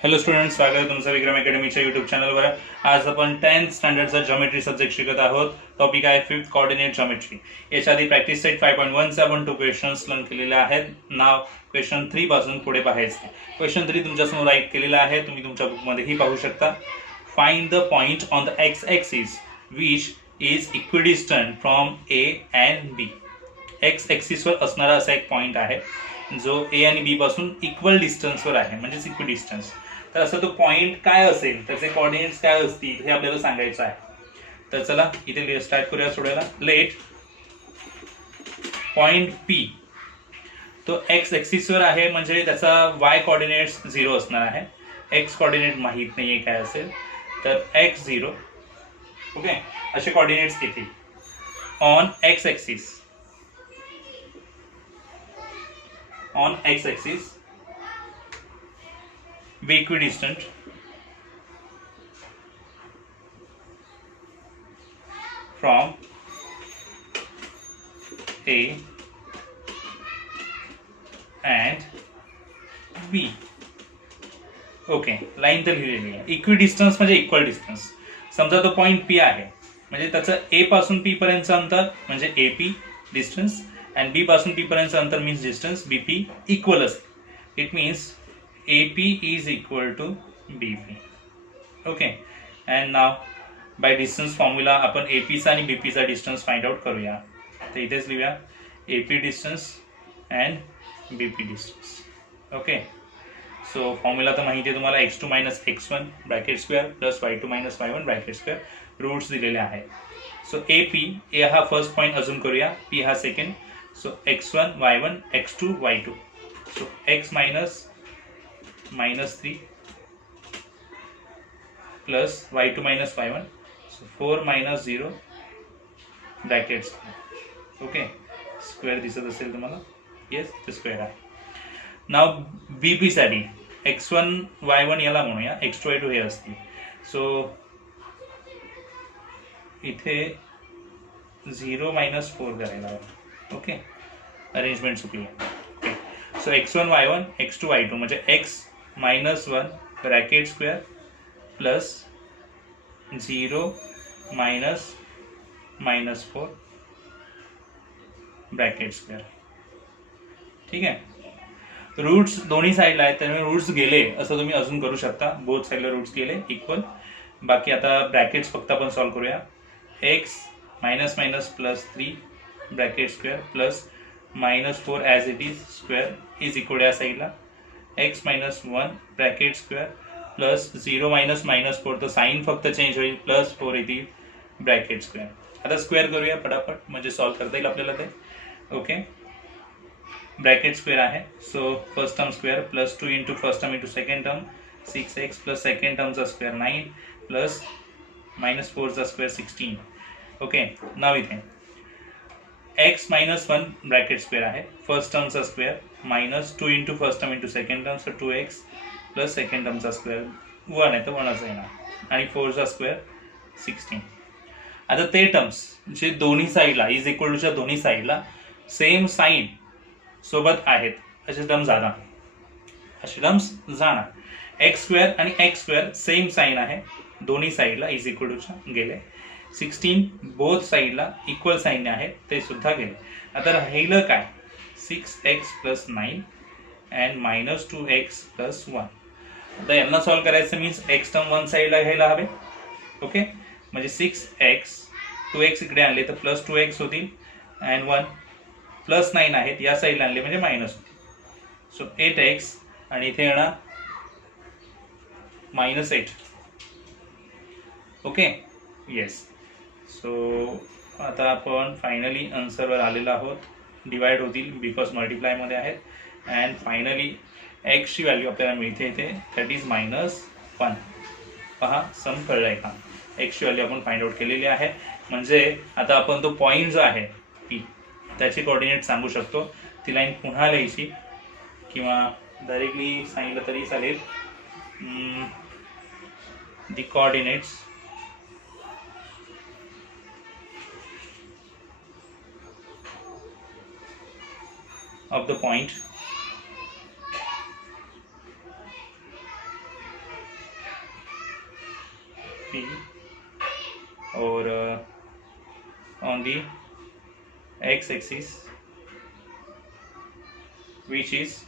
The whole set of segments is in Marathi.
हॅलो स्टुडंट, स्वागत आहे तुमचं विक्रम अकॅडमीच्या यूट्यूब चॅनलवर. आज आपण 10th स्टँडर्डचा जॉमेट्री सब्जेक्ट शिकत आहोत. टॉपिक आहे 5th कोऑर्डिनेट जॉमेट्री. याच्या आधी प्रॅक्टिस सेट 5.1 आपण 2 क्वेश्चन्स लर्न केलेले आहेत. नाव क्वेश्चन 3 पासून पुढे पाहायचे. क्वेश्चन 3 तुमच्यासमोर राईट केलेला आहे, तुम्ही तुमच्या बुकमध्येही पाहू शकता. Find the point on the x axis which is equidistant from A and B. X ॲक्सिसवर असणारा असा एक पॉइंट आहे जो ए आणि बी पासून इक्वल डिस्टन्सवर आहे, म्हणजेच इक्विडिस्टन्स. तर असं तो पॉइंट काय असेल, त्याचे कोऑर्डिनेट्स काय असतील हे आपल्याला सांगायचं आहे. तर चला इथे स्टार्ट करूया सोडायला. लेट पॉइंट पी तो एक्स ॲक्सिसवर आहे, म्हणजे त्याचा वाय कोऑर्डिनेट्स 0 असणार आहे. एक्स कोऑर्डिनेट माहीत नाहीये काय असेल, तर एक्स 0. ओके, असे कोऑर्डिनेट्स येतील on x axis. On x axis be equidistant from A and B. Okay, line तर लिहिलेली आहे. इक्विडिस्टन्स म्हणजे इक्वल डिस्टन्स. समजा तो पॉइंट पी आहे, म्हणजे त्याचं ए पासून पी पर्यंतचं अंतर म्हणजे ए पी डिस्टन्स, अँड बी पासून पी पर्यंतचं अंतर मीन्स डिस्टन्स बी पी इक्वल असेल. It means AP is equal to BP. Okay, and now bye distance formula आपण AP चा आणि BP चा डिस्टन्स फाइंड आउट करूया. तर इथेच लिहूया AP distance and BP distance. Okay, so formula तर माहिती आहे तुम्हाला, x2 minus x1 bracket square plus y2 minus y1 bracket square. Roots दिलेले आहेत. सो ए हा फर्स्ट पॉईंट अजून करूया, P हा second. So x1 y1 x2 y2. So x minus -3 plus y2 minus y1, so 4 minus 0 brackets. Okay, square दिसत असेल तुम्हाला. येस, ते स्क्वेअर आहे. नाव बीपी साठी x1 y1 याला म्हणूया, x2 y2 हे असतील. सो इथे 0 minus 4 करायला हवं. ओके, अरेंजमेंट चुकली आहे. Okay, so x1 y1 x2 y2 म्हणजे x -1 bracket square plus 0 minus -4 bracket square. ठीक आहे, रूट्स दोन्ही साईडला आहेत, त्यामुळे रूट्स गेले असं तुम्ही अजून करू शकता. बोथ साईडला रूट्स गेले इक्वल. बाकी आता ब्रॅकेट्स फक्त आपण सॉल्व्ह करूया. X minus minus plus 3 bracket square plus -4 as it is square is equal या साईडला x minus 1 bracket square plus 0 minus -4, तर साईन फक्त चेंज होईल, प्लस 4 येतील ब्रॅकेट स्क्वेअर. आता स्क्वेअर करूया पटापट, म्हणजे सॉल्व्ह करता येईल आपल्याला ते. ओके, ब्रॅकेट स्क्वेअर आहे. So first term square plus 2 into first term into second term 6x plus second टर्मचा स्क्वेअर 9 प्लस -4चा स्क्वेअर 16. ओके, नाव इथे x मायनस 1 ब्रॅकेट स्क्वेअर आहे, फर्स्ट टर्मचा square -2 into first term into second term, so 2x plus second टर्मचा स्क्वेअर 1 आहे, तर 1च येणार, आणि 4चा स्क्वेअर 16. आता ते टर्म्स जे दोन्ही साईडला इज इक्वल टूच्या दोन्ही साईडला सेम साईन सोबत आहेत, असे टर्म्स जाणार. एक्स स्क्वेअर आणि एक्स स्क्वेअर सेम साईन आहे, दोन्ही साईडला इज इक्वल टूच्या गेले. 16 बोथ साईडला इक्वल साईन आहे, ते सुद्धा गेले. आता राहिलं काय, 6x plus 9 and -2x plus 1. आता यांना सॉल्व्ह करायचं मीन्स एक्स टर्म वन साईडला घ्यायला हवे. ओके, म्हणजे 6x 2x इकडे आणले तर प्लस 2x होतील, अँड 1 प्लस 9 आहेत या साईडला आणले म्हणजे मायनस होतील. सो 8x आणि इथे येणार -8. Okay, yes. सो आता आपण फायनली आन्सरवर आलेलो आहोत. डिवाइड होतील बिकॉज मल्टिप्लायमध्ये आहेत, अँड फायनली एक्सची व्हॅल्यू आपल्याला मिळते इथे, दॅट इज -1. पहा, सम कळलं आहे का. एक्सची व्हॅल्यू आपण फाइंड आउट केलेली आहे, म्हणजे आता आपण तो पॉईंट जो आहे पी त्याची कोऑर्डिनेट सांगू शकतो. ती लाईन पुन्हा लिहायची किंवा डायरेक्टली सांगितलं तरी चालेल. The coordinates of the point P और on the x axis which is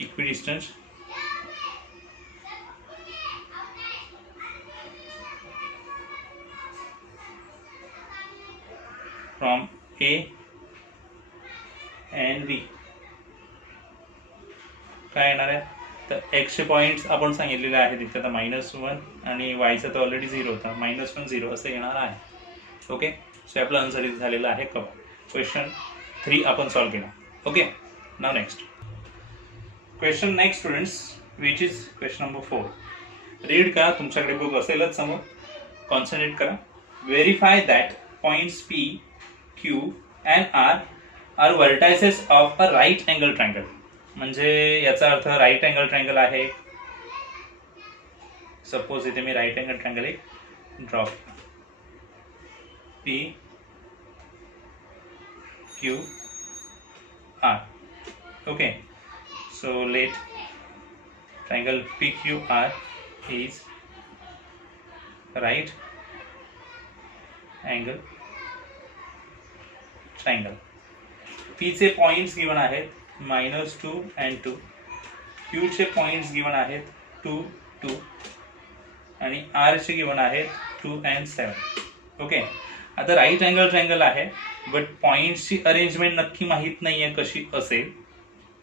equidistant from A and B. काय येणार आहे तर एक्सचे पॉईंट्स आपण सांगितलेले आहेत इथे, आता -1 आणि वायचा तर ऑलरेडी 0 होता, -1 0 असं येणार आहे. ओके, सो आपलं आन्सर इथे झालेलं आहे. क्वेश्चन 3 आपण सॉल्व्ह केला. Okay, now next question. Next students, which is question number 4. Read करा, तुमच्याकडे बुक असेलच समोर, कॉन्सन्ट्रेट करा. Verify that points P, Q and R are vertices of a right angle triangle. म्हणजे याचा अर्थ राईट अँगल ट्रायंगल आहे. सपोज इथे मी राईट अँगल ट्रायंगल एक ड्रॉ केला, P Q R. Okay, so let triangle PQR is right angle triangle. P चे पॉइंट्स गिवन आहेत -2 and 2. Q चे पॉइंट्स गिवन आहेत 2, 2 आणि R चे गिवन आहेत 2 and 7. ओके, आता राईट अँगल ट्रायंगल आहे, बट पॉइंट्सची अरेंजमेंट नक्की माहीत नाही आहे कशी असेल,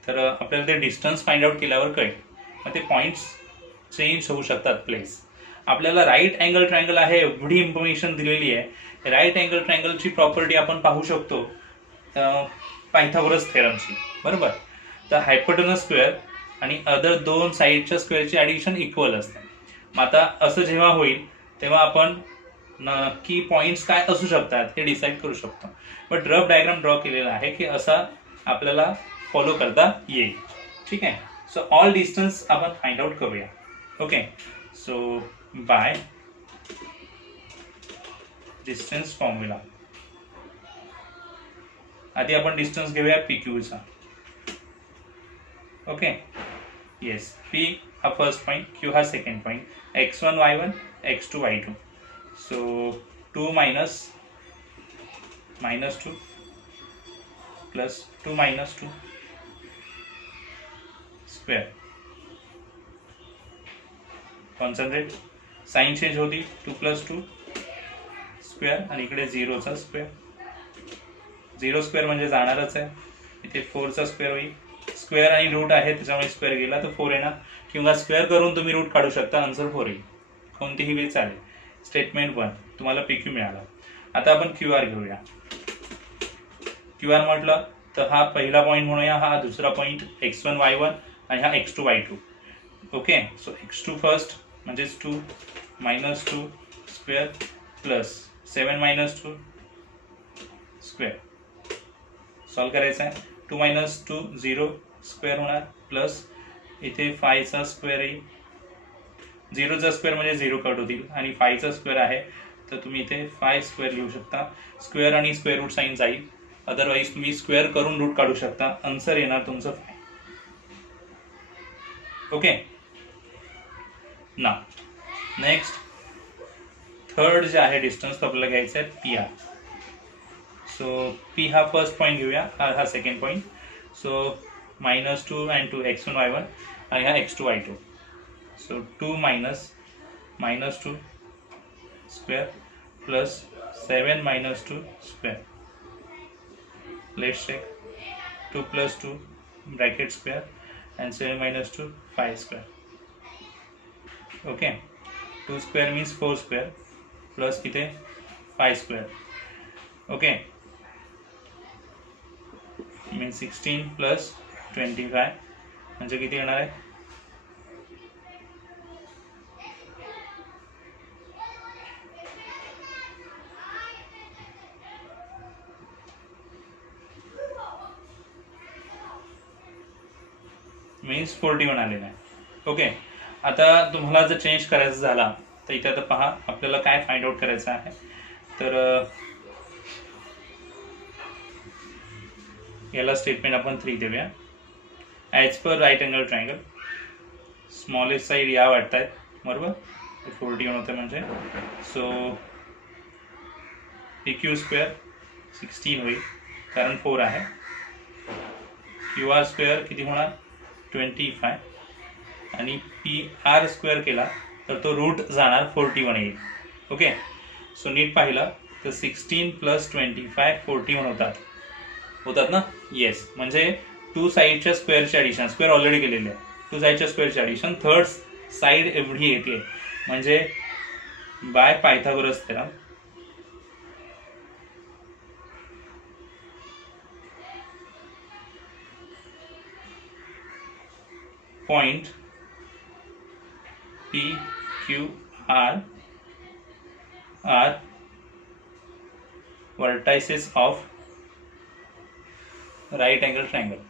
तर आपल्याला ते डिस्टन्स फाइंड आउट केल्यावर कळेल. मग ते पॉइंट्स चेंज होऊ शकतात प्लेस. आपल्याला राईट अँगल ट्रायंगल आहे एवढी इन्फॉर्मेशन दिलेली आहे. राईट अँगल ट्रायंगलची प्रॉपर्टी आपण पाहू शकतो पायथागोरस थेरमची, बरोबर. तर हायपोटेनस स्क्वेअर आणि अदर दोन साईडच्या स्क्वेअरची ॲडिशन इक्वल असते. मग आता असं जेव्हा होईल तेव्हा आपण नक्की पॉइंट्स काय असू शकतात हे डिसाईड करू शकतो. बट रफ डायग्राम ड्रॉ केलेला आहे की असा आपल्याला फॉलो करता येईल. ठीक आहे, सो ऑल डिस्टन्स आपण फाइंड आउट करूया. Okay, so by distance formula आधी आपण डिस्टन्स घेऊया PQ चा. ओके, येस, P हा फर्स्ट पॉइंट, Q हा second point, x1 y1 x2 y2. So 2 minus -2 plus 2 minus 2 square. Concentrate, sign change होती, 2 + 2 स्क्वेअर आणि इकडे 0चा स्क्वेअर. 0 स्क्वेअर म्हणजे जाणारच आहे, इथे 4चा स्क्वेअर होईल. स्क्वेअर आणि रूट आहे त्याच्यामुळे स्क्वेअर गेला तर 4 येणार, किंवा स्क्वेअर करून तुम्ही रूट काढू शकता, आन्सर 4 येईल. कोणतीही वे चालेल. स्टेटमेंट 1 तुम्हाला PQ मिळाला. आता आपण QR घेऊया. QR म्हटलं तर हा पहिला पॉईंट म्हणूया, हा दुसरा पॉईंट x1 y1 आणि हा x2 y2. Okay, so x2 first म्हणजेच 2 -2 स्क्वेअर प्लस 7 - 2 स्क्वेअर. सॉल्व करायचं आहे. 2 - 2 0 स्क्वेअर होणार, प्लस इथे 5चा स्क्वेअर येईल. 0चा स्क्वेअर म्हणजे 0 कट होतील आणि 5चा स्क्वेअर आहे तर तुम्ही इथे 5 स्क्वेअर लिहू शकता. स्क्वेअर आणि स्क्वेअर रूट साईन जाईल, अदरवाईज तुम्ही स्क्वेअर करून रूट काढू शकता. आन्सर येणार तुमचं 5. ओके, ना नेक्स्ट थर्ड जे आहे डिस्टन्स तो आपल्याला घ्यायचं आहे PR. सो P हा फर्स्ट पॉईंट घेऊया, हा second point. So -2 and 2 x1 y1 आणि हा x2 y2. So 2 - -2 square plus 7 - 2 square. Let's check. 2 + 2 bracket square and 7 - 2 5 square. Okay, 2 square means 4 square plus इथे 5 स्क्वेअर. ओके, मीन्स 16 + 25 म्हणजे किती येणार आहे? मीन्स 41 आलेला आहे. ओके, आता तुम्हाला जर चेंज करायचं झाला तर इथे आता पहा आपल्याला काय फाइंड आउट करायचं आहे. तर याला स्टेटमेंट आपण 3 देऊया. As per right angle triangle smallest side या वाटतायत, बरोबर. 41 होतं म्हणजे. सो पी क्यू स्क्वेअर 16 होईल कारण 4 आहे. क्यू आर स्क्वेअर किती होणार 25 आणि पी आर स्क्वेअर केला तर तो रूट जाणार 41 येईल. ओके. सो नीट पाहिलं तर 16 + 25 41 होतात ना. येस, म्हणजे टू साईडच्या स्क्वेअरचे ॲडिशन, स्क्वेअर ऑलरेडी केलेले आहे, टू साईडच्या स्क्वेअरचे ॲडिशन थर्ड साईड एवढी येते, म्हणजे by Pythagoras theorem point P Q R are vertices of right angle triangle.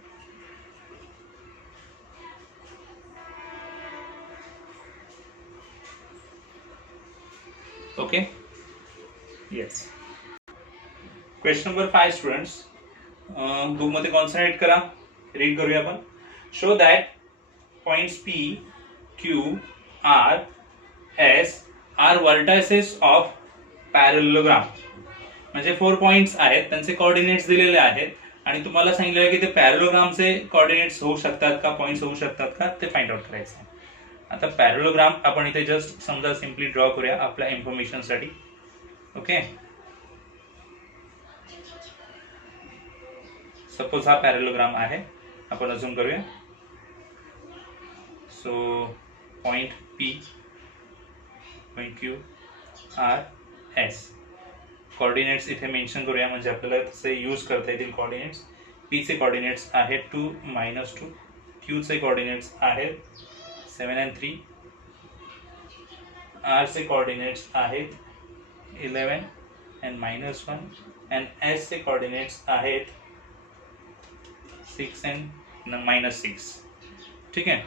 Okay. Yes. Question number 5 students. Book मध्ये कॉन्सन्ट्रेट करा, रीड करूया आपण. Show that points P Q R S are vertices of parallelogram. म्हणजे 4 पॉइंट्स आहेत, त्यांचे कोऑर्डिनेट्स दिलेले आहेत आणि तुम्हाला सांगितलं की ते पॅरलोग्रामचे कोऑर्डिनेट्स होऊ शकतात का, पॉइंट्स होऊ शकतात का, ते फाइंड आउट करायचं आहे. आता पॅरलोग्राम आपण इथे जस्ट समजा सिम्पली ड्रॉ करूया आपल्या इन्फॉर्मेशनसाठी. ओके. सपोज हा पॅरलोग्राम आहे, आपण अजून करूया. So point P, point Q R S, coordinates इथे मेन्शन करूया म्हणजे आपल्याला तसे यूज करता येतील कोऑर्डिनेट्स. पी चे कोऑर्डिनेट्स आहेत 2 - 2, क्यू चे कोऑर्डिनेट्स आहेत 7 and 3, आर चे कोऑर्डिनेट्स आहेत 11 and -1 and एस चे कोऑर्डिनेट्स आहेत 6 and -6. ठीक आहे.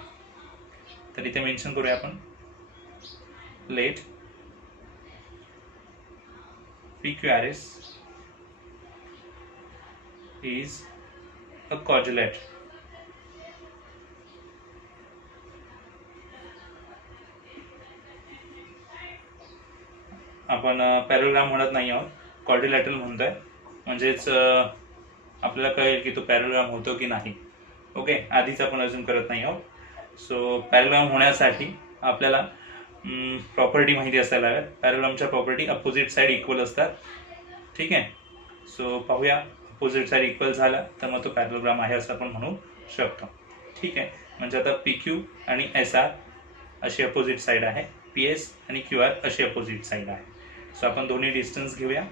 तर इथे मेन्शन करूया आपण. Let PQRS is a quadrilateral. आपण पॅरलोग्राम म्हणत नाही आहोत, क्वाड्रिलॅटरल म्हणतोय, म्हणजेच आपल्याला कळेल की तो पॅरलोग्राम होतो की नाही. ओके. आधीच आपण अजून करत नाही आहोत. सो पॅरलोग्राम होण्यासाठी आपल्याला प्रॉपर्टी माहिती असायला हव्यात. पॅरलोग्रामच्या प्रॉपर्टी अपोजिट साईड इक्वल असतात. ठीक आहे. सो पाहूया, अपोजिट साईड इक्वल झाला तर मग तो पॅरलोग्राम आहे असं आपण म्हणू शकतो. ठीक आहे. म्हणजे आता पी क्यू आणि एस आर अशी अपोजिट साईड आहे, पी एस आणि क्यू आर अशी अपोजिट साईड आहे. सो आपण दोन्ही डिस्टन्स घेऊया.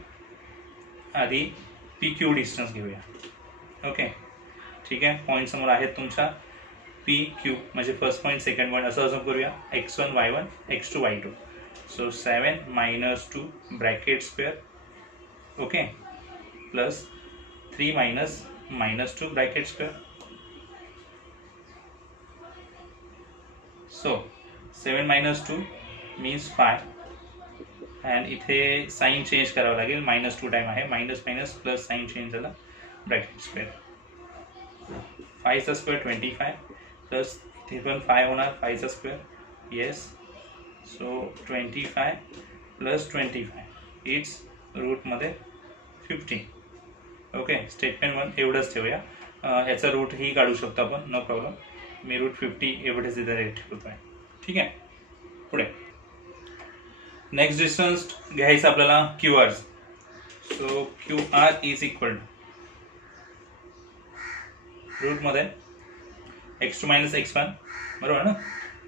आधी पी क्यू डिस्टन्स घेऊया. ओके. ठीक आहे. पॉईंट समोर आहेत तुमच्या पी क्यू, म्हणजे फर्स्ट पॉईंट सेकंड पॉईंट असं अजून करूया. x1 y1 x2 y2. So 7 - 2 bracket square. Okay. Plus 3 - -2 bracket square. So 7 - 2 means 5 and इथे साईन चेंज करावं लागेल, -2 टाइम आहे, minus minus plus sign change झाला, ब्रॅकेट स्क्वेअर. 5चा स्क्वेअर 25 प्लस इथे पण 5 होणार, 5चा स्क्वेअर. येस. सो 25 + 25 इट्स रूटमध्ये 15. ओके. स्टेटमेंट 1 एवढंच ठेवूया. याचा रूट ही काढू शकतो आपण, नो प्रॉब्लेम. मी रूट 50 एवढेच इथे रेट ठेवतो आहे. ठीक आहे. पुढे नेक्स्ट डिस्टन्स घ्यायचं आपल्याला Q R. So Q R is equal रूटमध्ये x2 - x1, बरोबर ना.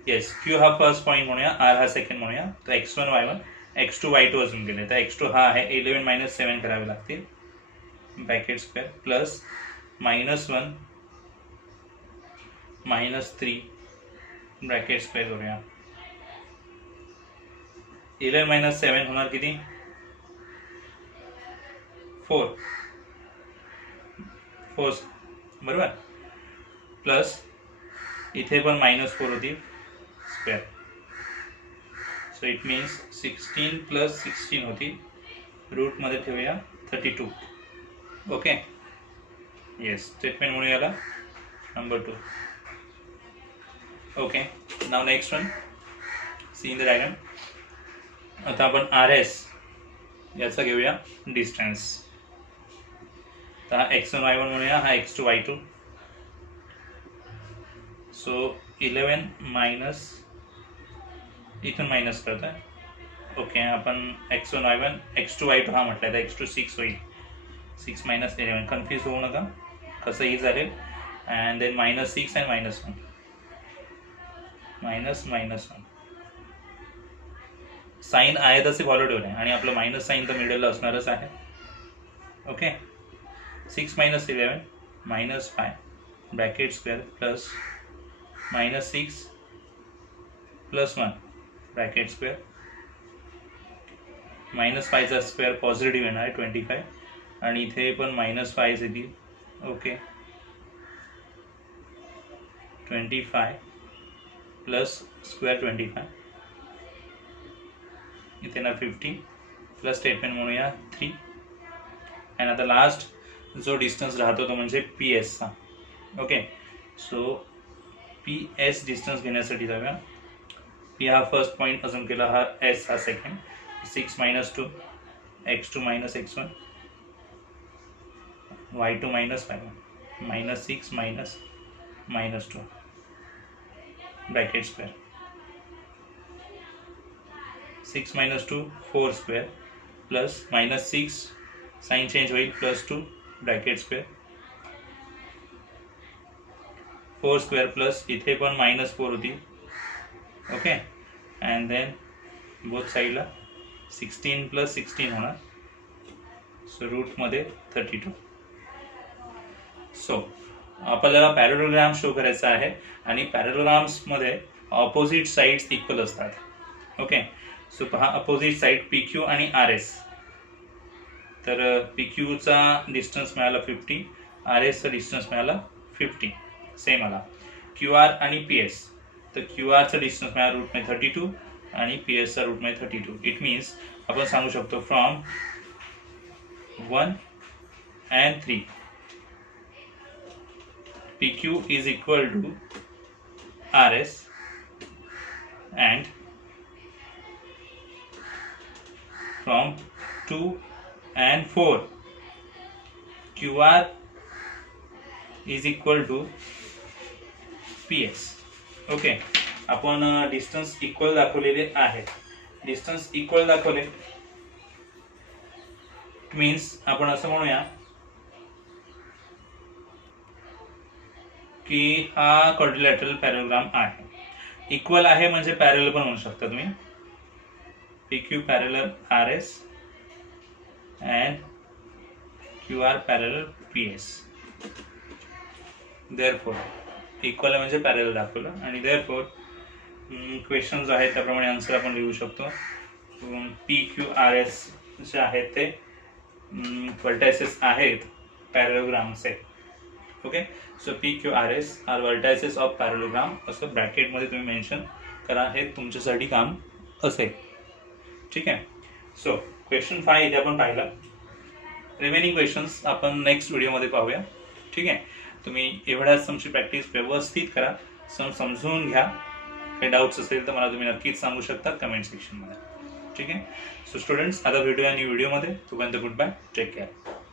येस. क्यू हा फर्स्ट पॉईंट म्हणूया, आर हा सेकंड म्हणूया. तर x1 y1 x2 y2 अजून गेले, तर x2 हा आहे 11 - 7 करावे लागतील, bracket square. Plus -1 -3 bracket square करूया. 11 - 7 होणार किती 4 बरोबर. प्लस इथे पण -4 होती स्क्वेअर. सो इट मीन्स 16 + 16 होती, रूटमध्ये ठेवूया 32. ओके. येस. स्टेटमेंट म्हणूया याला number 2. Okay, now next one, see in the diagram. आता आपण आर एस याचा घेऊया डिस्टन्स. तर हा x1 y1 म्हणूया, हा x2 y2. सो 11 मायनस, इथून मायनस करतोय. ओके, आपण x1 y1 x2 y2 हा म्हटलं तर x2 6 होईल. 6 मायनस 11, कन्फ्यूज होऊ नका, कसंही चालेल. And then minus 6 and minus 1, minus minus 1. Sign आहे तसे फॉलो ठेवले आणि आपलं मायनस साईन तर मिडलला असणारच आहे. Okay, 6 minus 11 minus 5 bracket square plus minus 6 plus 1 bracket square. Minus 5चा स्क्वेअर पॉझिटिव्ह येणार आहे 25, आणि इथे पण मायनस 5 येतील. ओके, 25 प्लस स्क्वेअर 25, इथे ना 50 प्लस स्टेटमेंट म्हणूया 3. अँड आता लास्ट जो डिस्टन्स राहतो तो म्हणजे पी एसचा. Okay, so P S distance घेण्यासाठी जाऊया. पी हा फर्स्ट पॉईंट अजून केला, हा एस हा second. 6 minus 2 x2 minus x1 y2 minus 5 minus 6 मायनस मायनस 2 bracket square. 6 minus 2 4 square plus minus 6 sign change होईल plus 2 bracket square. 4 square plus इथे पण मायनस 4 होती. ओके, अँड देन बोथ साईडला 16 प्लस 16 होणार. सो रूटमध्ये 32. सो आपल्याला पॅरेललोग्राम शो करायचा आहे आणि पॅरेललोग्राम्समध्ये ऑपोजिट साईड्स इक्वल असतात. ओके, सो पहा अपोजिट साईड पी क्यू आणि आर एस. तर पी क्यूचा डिस्टन्स मिळाला 50, आर एसचा डिस्टन्स मिळाला 50. सेम आला. क्यू आर आणि पी एस, तर क्यू आरचा डिस्टन्स मिळाला रूटमध्ये 32 आणि पी एसचा रूटमध्ये 32. इट मीन्स आपण सांगू शकतो from 1 and 3 PQ is equal to RS, and from 2 and 4 QR is equal to PS. Okay, आपण डिस्टन्स इक्वल दाखवलेले आहे. डिस्टन्स इक्वल दाखवले मीन्स आपण असं म्हणूया की हा क्वाड्रिलॅटरल पॅरेलग्राम आहे. इक्वल आहे म्हणजे पॅरेलल पण म्हणू शकता तुम्ही. P Q parallel R S and Q R parallel P S. Therefore equal म्हणजे पॅरेलल दाखवलं, आणि देअरफोर क्वेश्चन जो आहे त्याप्रमाणे आन्सर आपण लिहू शकतो. पी क्यू आर एस जे आहेत ते व्हर्टायसेस आहेत पॅरेलग्रामचे. Okay, so P Q R S are vertices of parallelogram असं ब्रॅकेटमध्ये तुम्ही मेन्शन करा. हे तुमच्यासाठी काम असेल. ठीक आहे, सो क्वेश्चन 5 इथे आपण पाहिला. रिमेनिंग क्वेश्चन्स आपण नेक्स्ट व्हिडिओमध्ये पाहूया. ठीक आहे, तुम्ही एवढ्याच समची प्रॅक्टिस व्यवस्थित करा, समजून घ्या. काही डाऊट्स असेल तर मला तुम्ही नक्कीच सांगू शकता कमेंट सेक्शनमध्ये. ठीक आहे, सो स्टुडंट्स आता भेटूया न्यू व्हिडिओमध्ये. तोपर्यंत गुड बाय, टेक केअर.